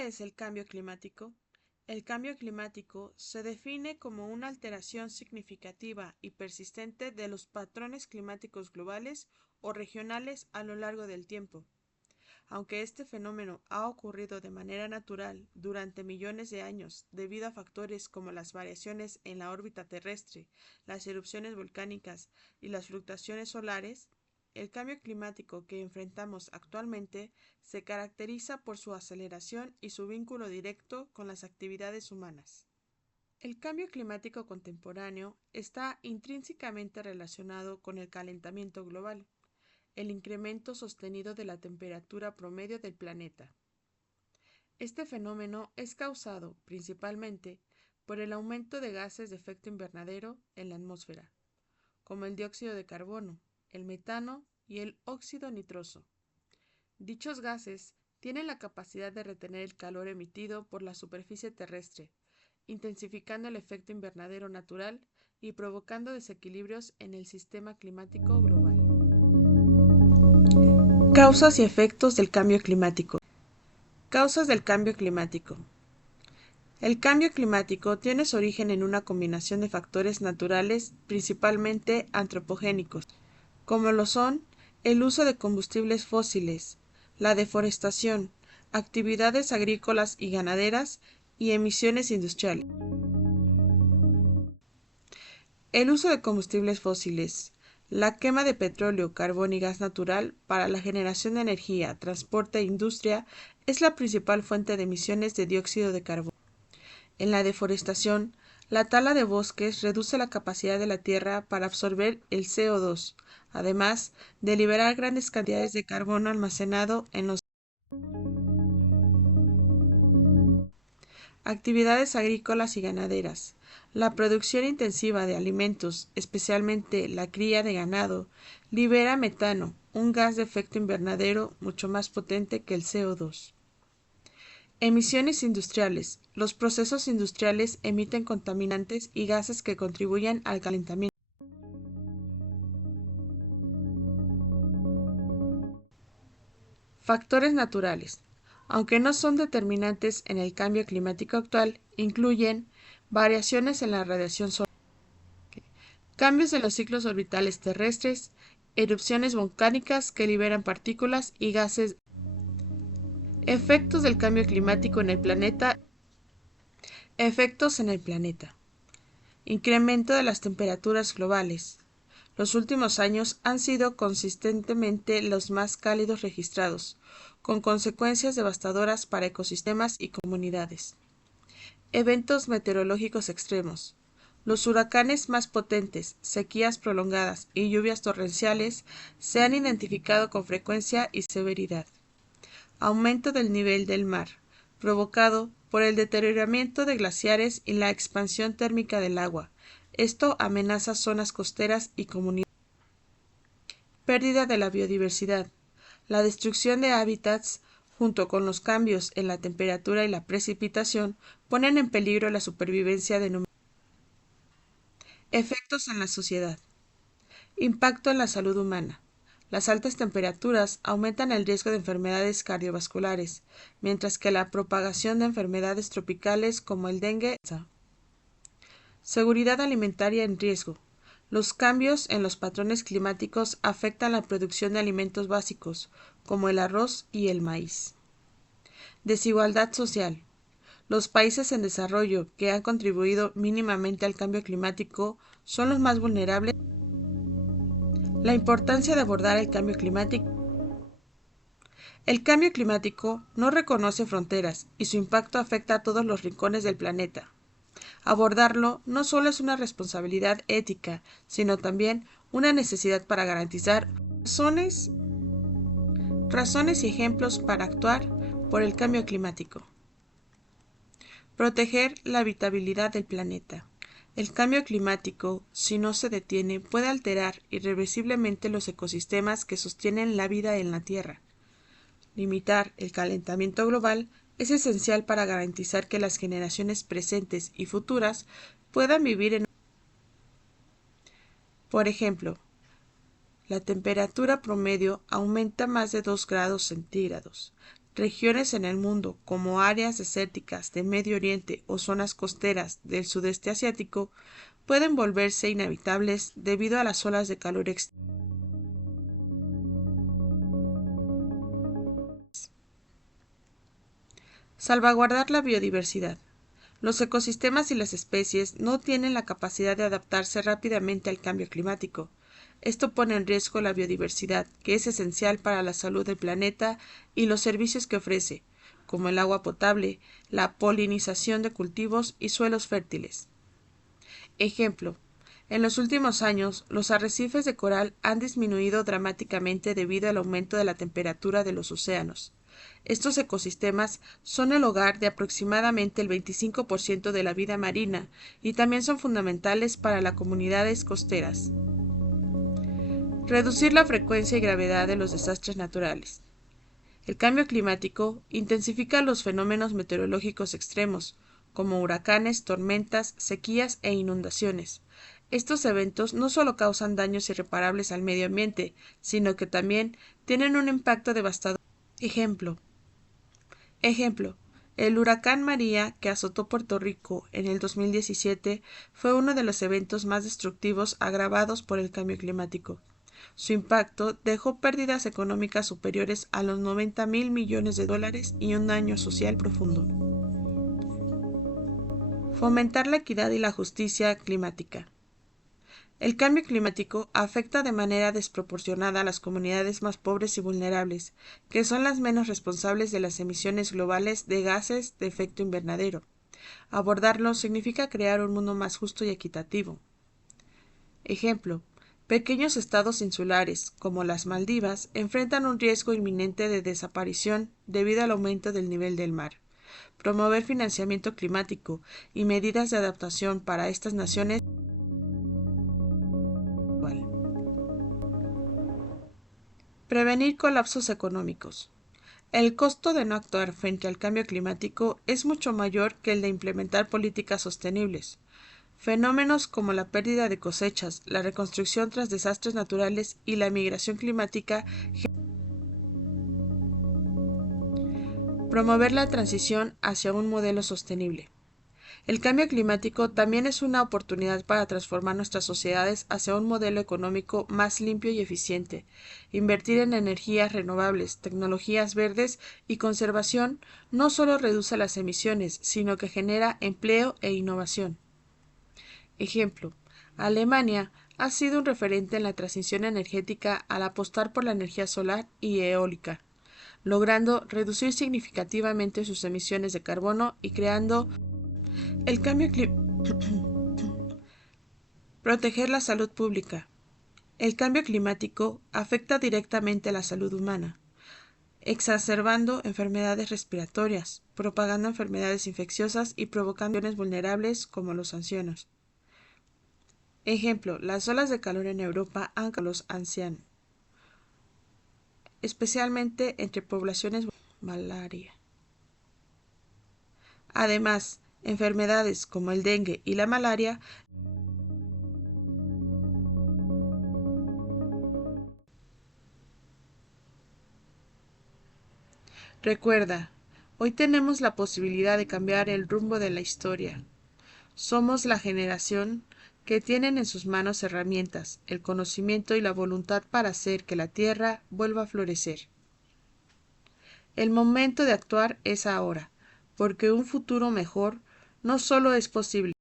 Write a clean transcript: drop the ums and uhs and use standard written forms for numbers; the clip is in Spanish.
¿Qué es el cambio climático? El cambio climático se define como una alteración significativa y persistente de los patrones climáticos globales o regionales a lo largo del tiempo. Aunque este fenómeno ha ocurrido de manera natural durante millones de años debido a factores como las variaciones en la órbita terrestre, las erupciones volcánicas y las fluctuaciones solares, el cambio climático que enfrentamos actualmente se caracteriza por su aceleración y su vínculo directo con las actividades humanas. El cambio climático contemporáneo está intrínsecamente relacionado con el calentamiento global, el incremento sostenido de la temperatura promedio del planeta. Este fenómeno es causado, principalmente, por el aumento de gases de efecto invernadero en la atmósfera, como el dióxido de carbono, el metano y el óxido nitroso. Dichos gases tienen la capacidad de retener el calor emitido por la superficie terrestre, intensificando el efecto invernadero natural y provocando desequilibrios en el sistema climático global. Causas y efectos del cambio climático. Causas del cambio climático. El cambio climático tiene su origen en una combinación de factores naturales, principalmente antropogénicos, como lo son el uso de combustibles fósiles, la deforestación, actividades agrícolas y ganaderas y emisiones industriales. El uso de combustibles fósiles. La quema de petróleo, carbón y gas natural para la generación de energía, transporte e industria es la principal fuente de emisiones de dióxido de carbono. En la deforestación, la tala de bosques reduce la capacidad de la Tierra para absorber el CO2, además de liberar grandes cantidades de carbono almacenado en los actividades agrícolas y ganaderas. La producción intensiva de alimentos, especialmente la cría de ganado, libera metano, un gas de efecto invernadero mucho más potente que el CO2. Emisiones industriales. Los procesos industriales emiten contaminantes y gases que contribuyen al calentamiento. Factores naturales. Aunque no son determinantes en el cambio climático actual, incluyen variaciones en la radiación solar, cambios en los ciclos orbitales terrestres, erupciones volcánicas que liberan partículas y gases. Efectos del cambio climático en el planeta. Efectos en el planeta. Incremento de las temperaturas globales. Los últimos años han sido consistentemente los más cálidos registrados, con consecuencias devastadoras para ecosistemas y comunidades. Eventos meteorológicos extremos. Los huracanes más potentes, sequías prolongadas y lluvias torrenciales se han identificado con frecuencia y severidad. Aumento del nivel del mar, provocado por el deterioramiento de glaciares y la expansión térmica del agua. Esto amenaza zonas costeras y comunidades. Pérdida de la biodiversidad. La destrucción de hábitats, junto con los cambios en la temperatura y la precipitación, ponen en peligro la supervivencia de numerosos. Efectos en la sociedad. Impacto en la salud humana. Las altas temperaturas aumentan el riesgo de enfermedades cardiovasculares, mientras que la propagación de enfermedades tropicales como el dengue. Seguridad alimentaria en riesgo. Los cambios en los patrones climáticos afectan la producción de alimentos básicos, como el arroz y el maíz. Desigualdad social. Los países en desarrollo que han contribuido mínimamente al cambio climático son los más vulnerables. La importancia de abordar el cambio climático. El cambio climático no reconoce fronteras y su impacto afecta a todos los rincones del planeta. Abordarlo no solo es una responsabilidad ética, sino también una necesidad para garantizar razones y ejemplos para actuar por el cambio climático. Proteger la habitabilidad del planeta. El cambio climático, si no se detiene, puede alterar irreversiblemente los ecosistemas que sostienen la vida en la Tierra. Limitar el calentamiento global es esencial para garantizar que las generaciones presentes y futuras puedan vivir en. Por ejemplo, la temperatura promedio aumenta más de 2 grados centígrados Regiones en el mundo, como áreas desérticas de Medio Oriente o zonas costeras del sudeste asiático, pueden volverse inhabitables debido a las olas de calor extremas. Salvaguardar la biodiversidad. Los ecosistemas y las especies no tienen la capacidad de adaptarse rápidamente al cambio climático. Esto pone en riesgo la biodiversidad, que es esencial para la salud del planeta y los servicios que ofrece, como el agua potable, la polinización de cultivos y suelos fértiles. Ejemplo: en los últimos años, los arrecifes de coral han disminuido dramáticamente debido al aumento de la temperatura de los océanos. Estos ecosistemas son el hogar de aproximadamente el 25% de la vida marina y también son fundamentales para las comunidades costeras. Reducir la frecuencia y gravedad de los desastres naturales. El cambio climático intensifica los fenómenos meteorológicos extremos, como huracanes, tormentas, sequías e inundaciones. Estos eventos no solo causan daños irreparables al medio ambiente, sino que también tienen un impacto devastador. Ejemplo: el huracán María, que azotó Puerto Rico en el 2017, fue uno de los eventos más destructivos agravados por el cambio climático. Su impacto dejó pérdidas económicas superiores a los 90.000 millones de dólares y un daño social profundo. Fomentar la equidad y la justicia climática. El cambio climático afecta de manera desproporcionada a las comunidades más pobres y vulnerables, que son las menos responsables de las emisiones globales de gases de efecto invernadero. Abordarlo significa crear un mundo más justo y equitativo. Ejemplo: pequeños estados insulares, como las Maldivas, enfrentan un riesgo inminente de desaparición debido al aumento del nivel del mar. Promover financiamiento climático y medidas de adaptación para estas naciones. Prevenir colapsos económicos. El costo de no actuar frente al cambio climático es mucho mayor que el de implementar políticas sostenibles. Fenómenos como la pérdida de cosechas, la reconstrucción tras desastres naturales y la migración climática. Promover la transición hacia un modelo sostenible. El cambio climático también es una oportunidad para transformar nuestras sociedades hacia un modelo económico más limpio y eficiente. Invertir en energías renovables, tecnologías verdes y conservación no solo reduce las emisiones, sino que genera empleo e innovación. Ejemplo: Alemania ha sido un referente en la transición energética al apostar por la energía solar y eólica, logrando reducir significativamente sus emisiones de carbono y creando el cambio Proteger la salud pública. El cambio climático afecta directamente a la salud humana, exacerbando enfermedades respiratorias, propagando enfermedades infecciosas y provocando situaciones vulnerables como los ancianos. Ejemplo: las olas de calor en Europa han causado a los ancianos, especialmente entre poblaciones malaria. Además, enfermedades como el dengue y la malaria. Recuerda, hoy tenemos la posibilidad de cambiar el rumbo de la historia. Somos la generación que tienen en sus manos herramientas, el conocimiento y la voluntad para hacer que la Tierra vuelva a florecer. El momento de actuar es ahora, porque un futuro mejor no solo es posible,